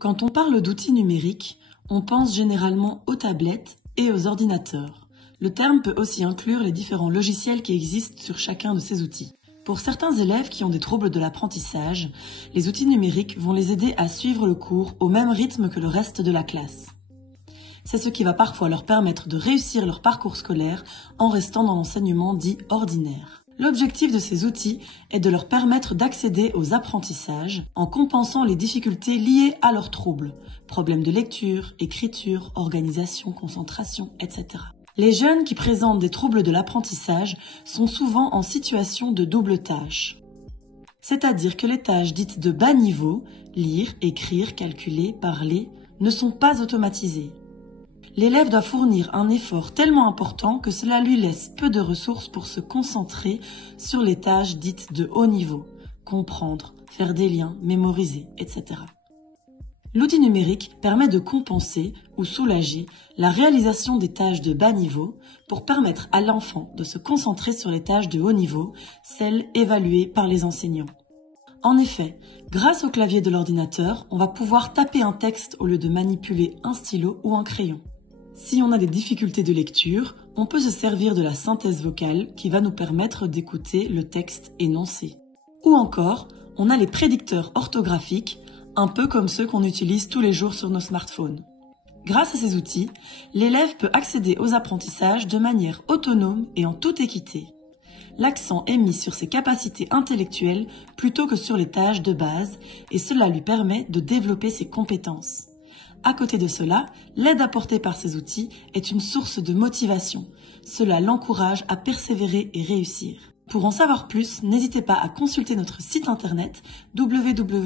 Quand on parle d'outils numériques, on pense généralement aux tablettes et aux ordinateurs. Le terme peut aussi inclure les différents logiciels qui existent sur chacun de ces outils. Pour certains élèves qui ont des troubles de l'apprentissage, les outils numériques vont les aider à suivre le cours au même rythme que le reste de la classe. C'est ce qui va parfois leur permettre de réussir leur parcours scolaire en restant dans l'enseignement dit ordinaire. L'objectif de ces outils est de leur permettre d'accéder aux apprentissages en compensant les difficultés liées à leurs troubles, problèmes de lecture, écriture, organisation, concentration, etc. Les jeunes qui présentent des troubles de l'apprentissage sont souvent en situation de double tâche. C'est-à-dire que les tâches dites de bas niveau, lire, écrire, calculer, parler, ne sont pas automatisées. L'élève doit fournir un effort tellement important que cela lui laisse peu de ressources pour se concentrer sur les tâches dites de haut niveau, comprendre, faire des liens, mémoriser, etc. L'outil numérique permet de compenser ou soulager la réalisation des tâches de bas niveau pour permettre à l'enfant de se concentrer sur les tâches de haut niveau, celles évaluées par les enseignants. En effet, grâce au clavier de l'ordinateur, on va pouvoir taper un texte au lieu de manipuler un stylo ou un crayon. Si on a des difficultés de lecture, on peut se servir de la synthèse vocale qui va nous permettre d'écouter le texte énoncé. Ou encore, on a les prédicteurs orthographiques, un peu comme ceux qu'on utilise tous les jours sur nos smartphones. Grâce à ces outils, l'élève peut accéder aux apprentissages de manière autonome et en toute équité. L'accent est mis sur ses capacités intellectuelles plutôt que sur les tâches de base et cela lui permet de développer ses compétences. À côté de cela, l'aide apportée par ces outils est une source de motivation. Cela l'encourage à persévérer et réussir. Pour en savoir plus, n'hésitez pas à consulter notre site internet www.apeda.be.